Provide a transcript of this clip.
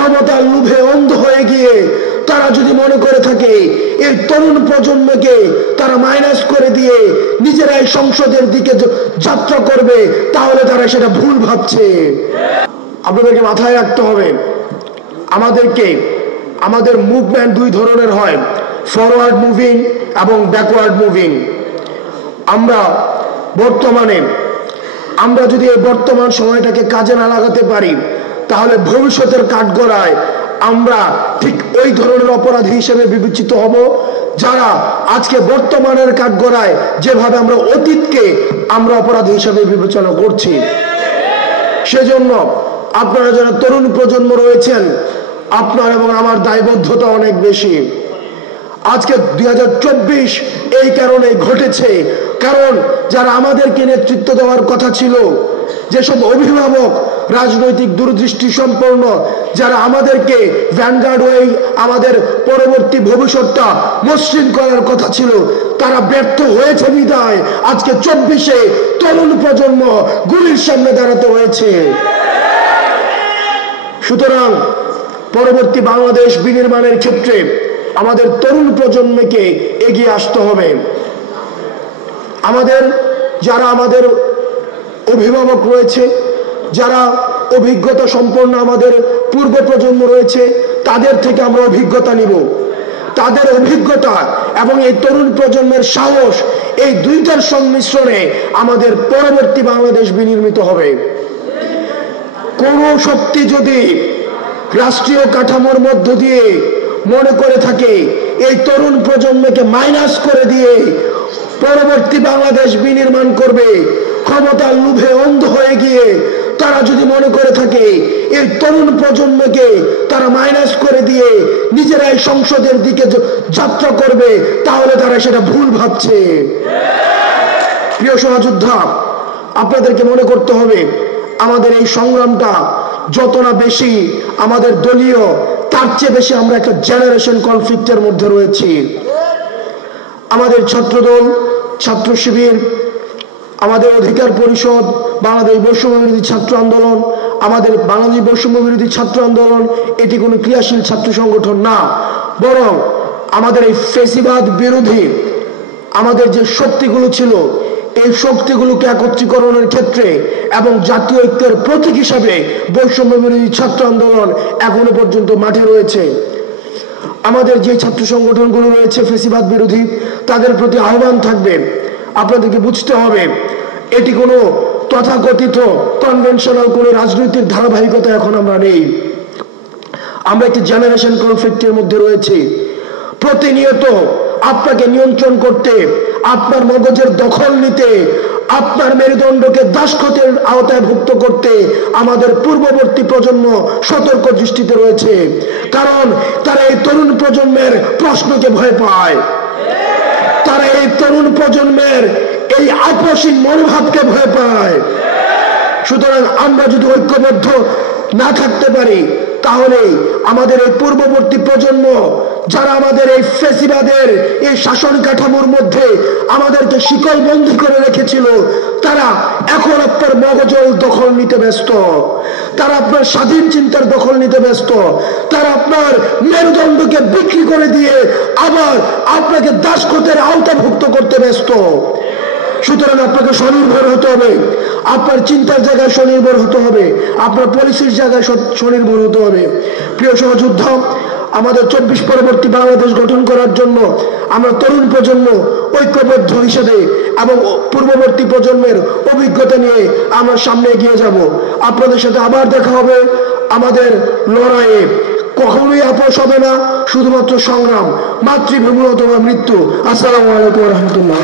ক্ষমতার লোভে অন্ধ হয়ে গিয়ে তারা যদি মনে করে থাকে এই তরুণ প্রজন্মকে তারা মাইনাস করে দিয়ে নিজেরাই সংসদের দিকে যাত্রা করবে, তাহলে তারা সেটা ভুল ভাবছে। আপনাদেরকে মাথায় রাখতে হবে, আমাদের মুভমেন্ট দুই ধরনের হয়, ফরওয়ার্ড মুভিং এবং ব্যাকওয়ার্ড মুভিং। আমরা যদি এই বর্তমান সময়টাকে কাজে না লাগাতে পারি, তাহলে ভবিষ্যতের কাঠগড়ায় আমরা ঠিক ওই ধরনের অপরাধী হিসেবে বিবেচিত হব যারা আজকে বর্তমানের কাঠগড়ায় যেভাবে আমরা অতীতকে আমরা অপরাধী হিসেবে বিবেচনা করছি। সেজন্য আপনারা যারা তরুণ প্রজন্ম রয়েছেন, আপনার এবং আমার দায়বদ্ধতা অনেক বেশি। আজকে 2024 এই কারণে ঘটেছে, কারণ যারা আমাদেরকে নেতৃত্ব দেওয়ার কথা ছিল, যেসব অভিভাবক রাজনৈতিক দূরদৃষ্টি সম্পন্ন, যারা আমাদেরকে ভ্যানগার্ড হয়ে আমাদের পরবর্তী ভবিষ্যৎটা মসৃণ করার কথা ছিল, তারা ব্যর্থ হয়েছে বিদায় আজকে 24-এ তরুণ প্রজন্ম গুলির সামনে দাঁড়াতে হয়েছে। সুতরাং পরবর্তী বাংলাদেশ বিনির্মাণের ক্ষেত্রে আমাদের তরুণ প্রজন্মকে এগিয়ে আসতে হবে। যারা আমাদের অভিভাবক রয়েছে, যারা অভিজ্ঞতা সম্পন্ন আমাদের পূর্ব প্রজন্ম রয়েছে, তাদের থেকে আমরা অভিজ্ঞতা নিব। তাদের অভিজ্ঞতা এবং এই তরুণ প্রজন্মের সাহস, এই দুইটার সংমিশ্রণে আমাদের পরবর্তী বাংলাদেশ বিনির্মিত হবে। কোন শক্তি যদি রাষ্ট্রীয় কাঠামোর মধ্য দিয়ে মনে করে থাকে এই তরুণ প্রজন্মকে মাইনাস করে দিয়ে পরবর্তী বাংলাদেশ বিনির্মাণ করবে, ক্ষমতার লোভে অন্ধ হয়ে গিয়ে তারা যদি মনে করে থাকে এই তরুণ প্রজন্মকে তারা মাইনাস করে দিয়ে নিজেরাই সংসদের দিকে যাত্রা করবে, তাহলে তারা সেটা ভুল ভাবছে। প্রিয় সহযোদ্ধা, আপনাদেরকে মনে করতে হবে আমাদের এই সংগ্রামটা যত না বেশি আমাদের দলীয়, তার চেয়ে বেশি আমরা একটা জেনারেশন কনফ্লিক্টের মধ্যে রয়েছি। আমাদের ছাত্রদল, ছাত্র শিবির, আমাদের অধিকার পরিষদ, বাংলাদেশ বৈষম্য বিরোধী ছাত্র আন্দোলন, আমাদের বাংলাদেশ বৈষম্য বিরোধী ছাত্র আন্দোলন এটি কোনো ক্রিয়াশীল ছাত্র সংগঠন না, বরং আমাদের এই ফেসিবাদ বিরোধী আমাদের যে শক্তিগুলো ছিল, এই শক্তিগুলোকে একত্রীকরণের ক্ষেত্রে এবং জাতীয় ঐক্যের প্রতীক হিসাবে বৈষম্য বিরোধী ছাত্র আন্দোলন এখনো পর্যন্ত মাঠে রয়েছে। আমাদের যে ছাত্র সংগঠনগুলো রয়েছে ফেসিবাদ বিরোধী, তাদের প্রতি আহ্বান থাকবে, আপনাদেরকে বুঝতে হবে এটি কোনো তথাকথিত কনভেনশনাল কোনো রাজনৈতিক ধারাবাহিকতা এখন আমরা নেই। আমরা একটি জেনারেশন কনফ্লিক্টের মধ্যে রয়েছি। প্রতিনিয়ত আপনাকে নিয়ন্ত্রণ করতে, আপনার মগজের দখল নিতে, আপনার মেরুদণ্ডকে দাসখতের আওতায় ভুক্ত করতে আমাদের পূর্ববর্তী প্রজন্ম সতর্ক দৃষ্টিতে রয়েছে। কারণ তারা এই তরুণ প্রজন্মের প্রশ্নকে ভয় পায়, তারা এই তরুণ প্রজন্মের এই আপসীন মনোভাবকে ভয় পায়। সুতরাং আমরা যদি ঐক্যবদ্ধ না থাকতে পারি, তাহলে আমাদের এই পূর্ববর্তী প্রজন্ম যারা আমাদের এই ফেসিবাদের এই শাসন কাঠামোর মধ্যে আমাদেরকে শিকলবন্দী করে রেখেছিল, তারা এখন আপনার মগজল দখল নিতে ব্যস্ত, তারা আপনার স্বাধীন চিন্তার দখল নিতে ব্যস্ত, তারা আপনার মেরুদণ্ডকে বিক্রি করে দিয়ে আবার আপনাকে দাসখতের আওতাভুক্ত করতে ব্যস্ত। সুতরাং আপনাকে স্বনির্ভর হতে হবে, আপনার চিন্তার জায়গায় স্বনির্ভর হতে হবে, আপনার পলিসির জায়গায় স্বনির্ভর হতে হবে। প্রিয় সহযোদ্ধা, আমাদের 24 পরবর্তী বাংলাদেশ গঠন করার জন্য আমরা তরুণ প্রজন্ম ঐক্যবদ্ধ হিসেবে এবং পূর্ববর্তী প্রজন্মের অভিজ্ঞতা নিয়ে আমরা সামনে এগিয়ে যাব। আপনাদের সাথে আবার দেখা হবে। আমাদের লড়াইয়ে কখনোই আপোষ হবে না, শুধুমাত্র সংগ্রাম, মাতৃভূমি অথবা মৃত্যু। আসসালামু আলাইকুম ওয়া রাহমাতুল্লাহ।